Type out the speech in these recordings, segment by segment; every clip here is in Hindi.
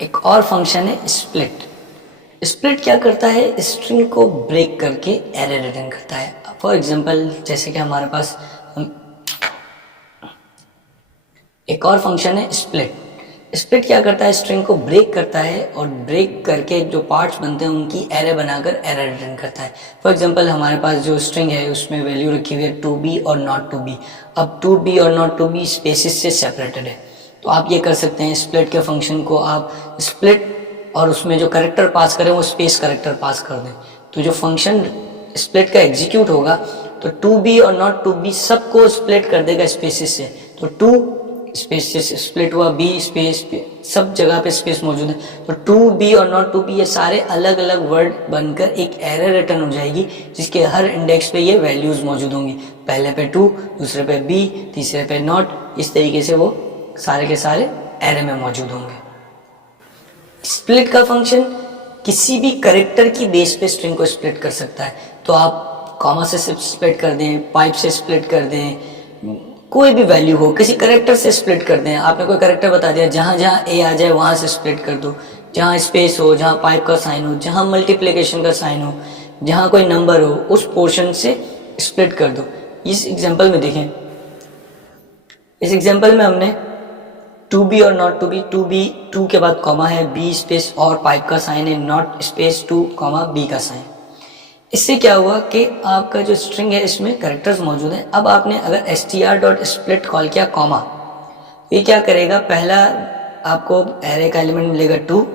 एक और फंक्शन है स्प्लिट। स्प्लिट क्या करता है, स्ट्रिंग को ब्रेक करके एरे रिटर्न करता है। फॉर एग्जांपल जैसे कि हमारे पास एक और फंक्शन है स्प्लिट। स्प्लिट क्या करता है, स्ट्रिंग को ब्रेक करता है और ब्रेक करके जो पार्ट्स बनते हैं उनकी एरे बनाकर एरे रिटर्न करता है। फॉर एग्जांपल हमारे पास जो स्ट्रिंग है उसमें वैल्यू रखी हुई है टू बी और नॉट टू बी। अब टू बी और नॉट टू बी स्पेसिस से सेपरेटेड है, तो आप ये कर सकते हैं स्प्लिट के फंक्शन को आप स्प्लिट और उसमें जो करेक्टर पास करें वो स्पेस करेक्टर पास कर दें, तो जो फंक्शन स्प्लिट का एग्जीक्यूट होगा तो टू बी और नॉट टू बी सबको स्प्लिट कर देगा स्पेसिस से। तो टू स्पेस से स्प्लिट हुआ, बी स्पेस, सब जगह पे स्पेस मौजूद है, तो टू बी और नॉट टू बी ये सारे अलग अलग वर्ड बनकर एक एरे रिटर्न हो जाएगी जिसके हर इंडेक्स पे ये वैल्यूज मौजूद होंगी। पहले पे टू, दूसरे पे बी, तीसरे पे नॉट, इस तरीके से वो सारे के सारे एरे में मौजूद होंगे। स्प्लिट का फंक्शन किसी भी करेक्टर की बेस पे स्ट्रिंग को स्प्लिट कर सकता है, तो आप कॉमा से स्प्लिट कर दें, पाइप से स्प्लिट कर दें, कोई भी वैल्यू हो किसी करेक्टर से स्प्लिट कर दें। आपने कोई करेक्टर बता दिया, जहां जहां ए आ जाए वहां से स्प्लिट कर दो, जहां स्पेस हो, जहां पाइप का साइन हो, जहां मल्टीप्लिकेशन का साइन हो, जहां कोई नंबर हो, उस पोर्शन से स्प्लिट कर दो। इस एग्जांपल में देखें, इस एग्जांपल में हमने टू बी और not to be, to be to के बाद कॉमा है, बी स्पेस और पाइप का साइन है, not space to comma be का साइन। इससे क्या हुआ कि आपका जो स्ट्रिंग है इसमें कैरेक्टर्स मौजूद हैं। अब आपने अगर str.split कॉल किया कॉमा, ये क्या करेगा, पहला आपको एरे का एलिमेंट मिलेगा टू,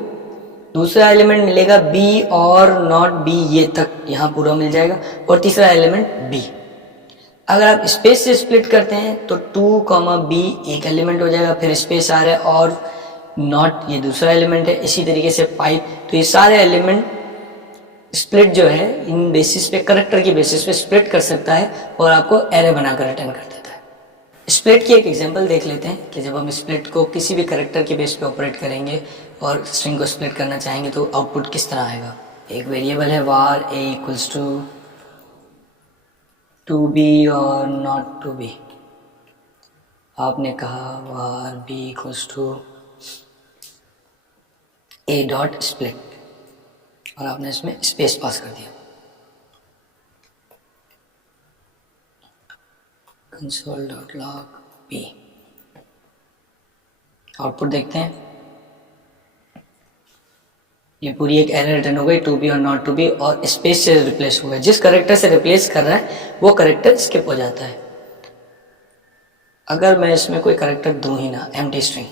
दूसरा एलिमेंट मिलेगा बी और नॉट बी, ये तक यहाँ पूरा मिल जाएगा, और तीसरा एलिमेंट बी। अगर आप स्पेस से स्प्लिट करते हैं तो टू कॉमा बी एक एलिमेंट हो जाएगा, फिर स्पेस आ रहा है और नॉट ये दूसरा एलिमेंट है, इसी तरीके से पाइप, तो ये सारे एलिमेंट स्प्लिट जो है इन बेसिस पे, करेक्टर की बेसिस पे स्प्लिट कर सकता है और आपको एरे बनाकर रिटर्न कर देता है। स्प्लिट की एक एग्जांपल देख लेते हैं कि जब हम स्प्लिट को किसी भी करेक्टर की बेस पे ऑपरेट करेंगे और स्ट्रिंग को स्प्लिट करना चाहेंगे तो आउटपुट किस तरह आएगा। एक वेरिएबल है var a equals to be और नॉट टू बी। आपने कहा var b equals to a dot split और आपने इसमें स्पेस पास कर दिया। console.log p, आउटपुट देखते हैं, ये पूरी एक एरर रिटर्न हो गई, टू बी और नॉट टू बी, और स्पेस से रिप्लेस हो गया। जिस करेक्टर से रिप्लेस कर रहा है वो करेक्टर स्किप हो जाता है। अगर मैं इसमें कोई करेक्टर दूं ही ना, एम्प्टी स्ट्रिंग,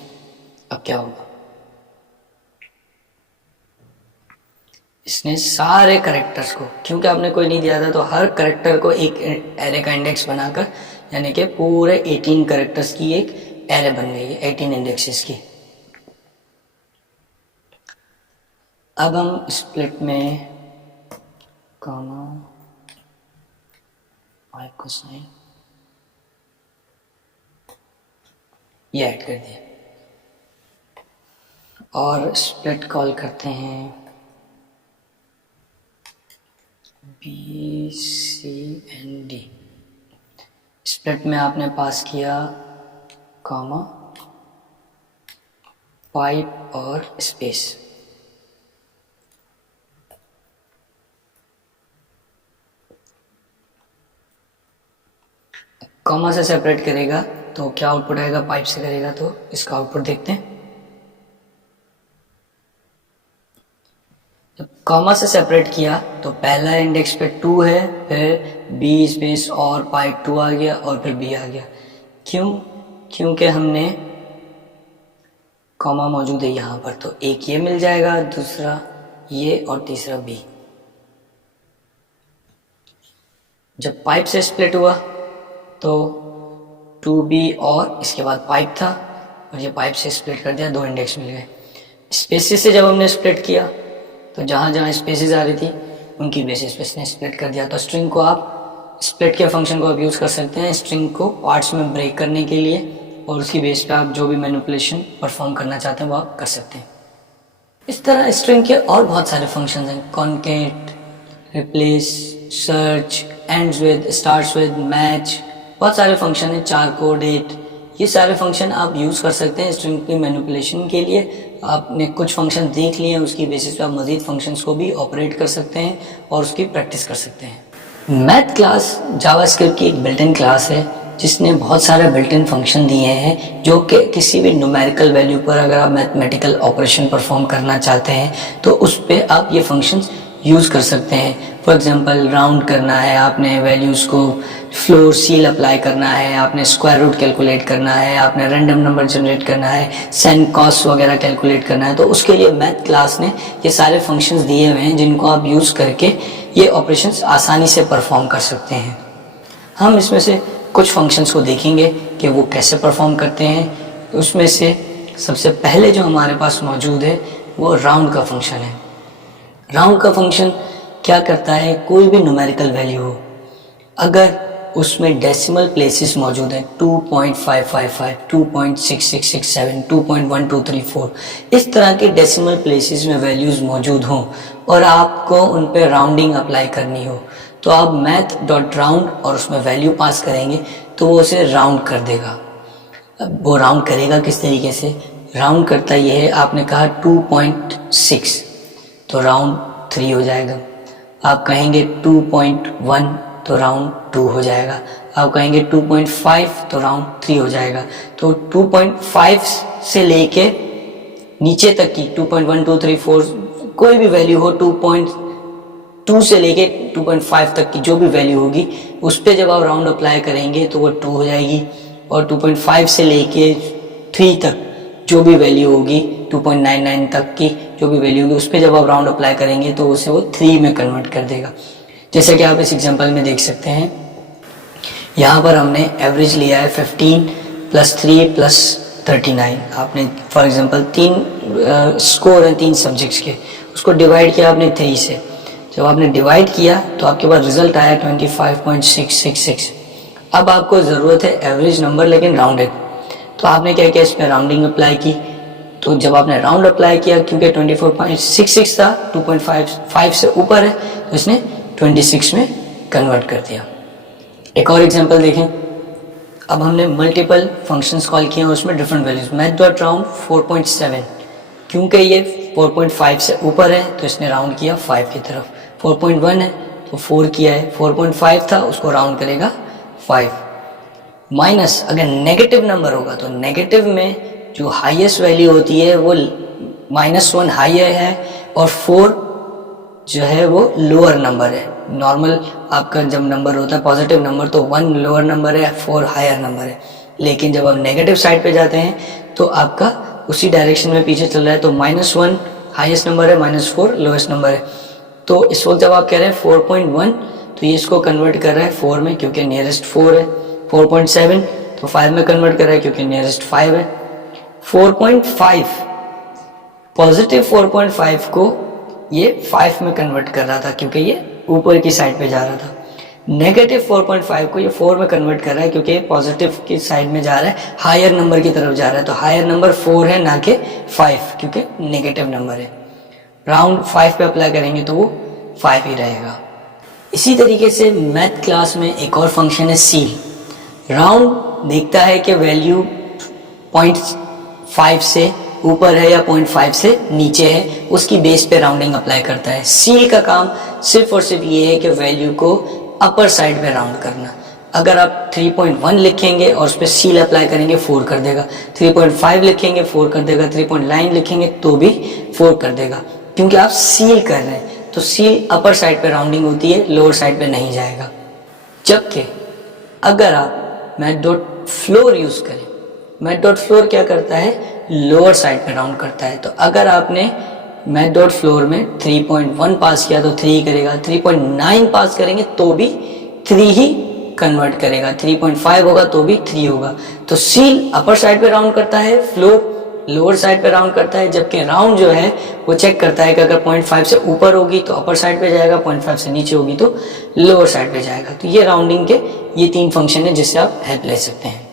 अब क्या होगा, इसने सारे करेक्टर्स को, क्योंकि आपने कोई नहीं दिया था तो हर करेक्टर को एक एरे का इंडेक्स बनाकर, यानी कि पूरे 18 करेक्टर्स की एक एरे बन गई है, 18 इंडेक्सेस की। अब हम स्प्लिट में कॉमा पाइप को साइन ये ऐड कर दिया और स्प्लिट कॉल करते हैं BCND। स्प्लिट में आपने पास किया कॉमा पाइप और स्पेस। कॉमा से सेपरेट करेगा तो क्या आउटपुट आएगा, पाइप से करेगा तो इसका आउटपुट देखते हैं। जब कॉमा से सेपरेट किया तो पहला इंडेक्स पे टू है, फिर बी स्पेस और पाइप टू आ गया और फिर बी आ गया। क्यों, क्योंकि हमने कॉमा मौजूद है यहाँ पर, तो एक ये मिल जाएगा, दूसरा ये और तीसरा बी। जब पाइप से स्प्लिट हुआ तो टू बी और इसके बाद पाइप था और ये पाइप से स्प्लिट कर दिया, दो इंडेक्स मिल गए। स्पेसिस से जब हमने स्प्लिट किया तो जहाँ जहाँ स्पेसिस आ रही थी उनकी बेसिस पे इसने स्प्लिट कर दिया। तो स्ट्रिंग को आप स्प्लिट के फंक्शन को आप यूज़ कर सकते हैं स्ट्रिंग को पार्ट्स में ब्रेक करने के लिए, और उसकी बेस पे आप जो भी मैनिपुलेशन परफॉर्म करना चाहते हैं वो आप कर सकते हैं। इस तरह स्ट्रिंग के और बहुत सारे फंक्शन हैं, concat, replace, search, ends with, starts with, match, बहुत सारे फंक्शन हैं, चार कोडेट, ये सारे फंक्शन आप यूज़ कर सकते हैं स्ट्रिंग की मैनिपुलेशन के लिए। आपने कुछ फंक्शन देख लिए हैं, उसकी बेसिस पे आप मज़ीद फंक्शंस को भी ऑपरेट कर सकते हैं और उसकी प्रैक्टिस कर सकते हैं। मैथ क्लास जावास्क्रिप्ट की एक बिल्ट इन क्लास है जिसने बहुत सारे बिल्ट इन फंक्शन दिए हैं जो कि किसी भी न्यूमेरिकल वैल्यू पर अगर आप मैथमेटिकल ऑपरेशन परफॉर्म करना चाहते हैं तो उस पर आप ये फंक्शंस यूज़ कर सकते हैं। फॉर एग्जांपल राउंड करना है, आपने वैल्यूज़ को फ्लोर सील अप्लाई करना है, आपने स्क्वायर रूट कैलकुलेट करना है, आपने रैंडम नंबर जनरेट करना है, साइन कॉस वगैरह कैलकुलेट करना है, तो उसके लिए मैथ क्लास ने ये सारे फंक्शंस दिए हुए हैं जिनको आप यूज़ करके ये ऑपरेशंस आसानी से परफॉर्म कर सकते हैं। हम इसमें से कुछ फंक्शंस को देखेंगे कि वो कैसे परफॉर्म करते हैं। उसमें से सबसे पहले जो हमारे पास मौजूद है वो राउंड का फंक्शन है। राउंड का फंक्शन क्या करता है, कोई भी न्यूमेरिकल वैल्यू हो, अगर उसमें डेसिमल प्लेसेस मौजूद हैं 2.555, 2.6667, 2.1234, इस तरह के डेसिमल प्लेसेस में वैल्यूज़ मौजूद हों और आपको उन पे राउंडिंग अप्लाई करनी हो, तो आप math.round और उसमें वैल्यू पास करेंगे तो वो उसे राउंड कर देगा। अब वो राउंड करेगा किस तरीके से, राउंड करता ये है, आपने कहा 2.6 तो राउंड 3 हो जाएगा, आप कहेंगे 2.1 तो राउंड 2 हो जाएगा, आप कहेंगे 2.5 तो राउंड 3 हो जाएगा। तो 2.5 से लेके नीचे तक की 2.1 2 3 4 कोई भी वैल्यू हो, 2.2 से लेके 2.5 तक की जो भी वैल्यू होगी उस पर जब आप राउंड अप्लाई करेंगे तो वो 2 हो जाएगी, और 2.5 से लेके 3 तक जो भी वैल्यू होगी 2.99 तक की जो भी वैल्यू होगी उस पर जब आप राउंड अप्लाई करेंगे तो उसे वो 3 में कन्वर्ट कर देगा। जैसे कि आप इस एग्जांपल में देख सकते हैं, यहाँ पर हमने एवरेज लिया है 15 + 3 + 39। आपने फॉर एग्जांपल 3 स्कोर हैं 3 सब्जेक्ट्स के, उसको डिवाइड किया आपने 3 से। जब आपने डिवाइड किया तो आपके पास रिजल्ट आया 25.666। अब आपको ज़रूरत है एवरेज नंबर लेकिन राउंडेड, तो आपने क्या किया, इस पर राउंडिंग अप्लाई की। तो जब आपने राउंड अप्लाई किया, क्योंकि 24.66 था, 2.5 से ऊपर है, तो इसने 26 में कन्वर्ट कर दिया। एक और एग्जांपल देखें, अब हमने मल्टीपल फंक्शंस कॉल किए हैं उसमें डिफरेंट वैल्यूज। math.round 4.7, क्योंकि ये 4.5 से ऊपर है तो इसने राउंड किया 5 की तरफ। 4.1 है तो 4 किया है, 4.5 था उसको राउंड करेगा 5। माइनस अगर नेगेटिव नंबर होगा तो नेगेटिव में जो हाईएस्ट वैल्यू होती है वो -1 हाईयर है और 4 जो है वो लोअर नंबर है। नॉर्मल आपका जब नंबर होता है पॉजिटिव नंबर तो 1 लोअर नंबर है, 4 हायर नंबर है, लेकिन जब आप नेगेटिव साइड पे जाते हैं तो आपका उसी डायरेक्शन में पीछे चल रहा है, तो -1 हाईएस्ट नंबर है, -4 लोएस्ट नंबर है। तो इस वक्त जब आप कह रहे हैं 4.1 तो ये इसको कन्वर्ट कर रहा है 4 में क्योंकि नियरेस्ट 4 है। 4.7 तो 5 में कन्वर्ट कर रहा है क्योंकि नियरेस्ट 5 है। 4.5 पॉजिटिव 4.5 को ये 5 में कन्वर्ट कर रहा था क्योंकि ये ऊपर की साइड पे जा रहा था। नेगेटिव 4.5 को ये 4 में कन्वर्ट कर रहा है क्योंकि पॉजिटिव की साइड में जा रहा है, हायर नंबर की तरफ जा रहा है, तो हायर नंबर 4 है ना कि 5 क्योंकि नेगेटिव नंबर है। राउंड 5 पे अप्लाई करेंगे तो वो 5 ही रहेगा। इसी तरीके से मैथ क्लास में एक और फंक्शन है सील। राउंड देखता है कि वैल्यू 0.5 से ऊपर है या 0.5 से नीचे है, उसकी बेस पे राउंडिंग अप्लाई करता है। सील का काम सिर्फ और सिर्फ ये है कि वैल्यू को अपर साइड पे राउंड करना। अगर आप 3.1 लिखेंगे और उस पर सील अप्लाई करेंगे 4 कर देगा, 3.5 लिखेंगे 4 कर देगा, 3.9 लिखेंगे तो भी 4 कर देगा, क्योंकि आप सील कर रहे हैं। तो सील अपर साइड पे राउंडिंग होती है, लोअर साइड पे नहीं जाएगा। जबकि अगर आप मैथ.फ्लोर यूज करें, मैथ.फ्लोर क्या करता है, लोअर साइड पे राउंड करता है। तो अगर आपने मैथ.फ्लोर में 3.1 पास किया तो 3 करेगा, 3.9 पास करेंगे तो भी 3 ही कन्वर्ट करेगा, 3.5 होगा तो भी 3 होगा। तो सील अपर साइड पे राउंड करता है, फ्लोर लोअर साइड पे राउंड करता है, जबकि राउंड जो है वो चेक करता है कि अगर 0.5 से ऊपर होगी तो अपर साइड पे जाएगा, 0.5 से नीचे होगी तो लोअर साइड पे जाएगा। तो ये राउंडिंग के ये 3 फंक्शन है जिससे आप हेल्प ले सकते हैं।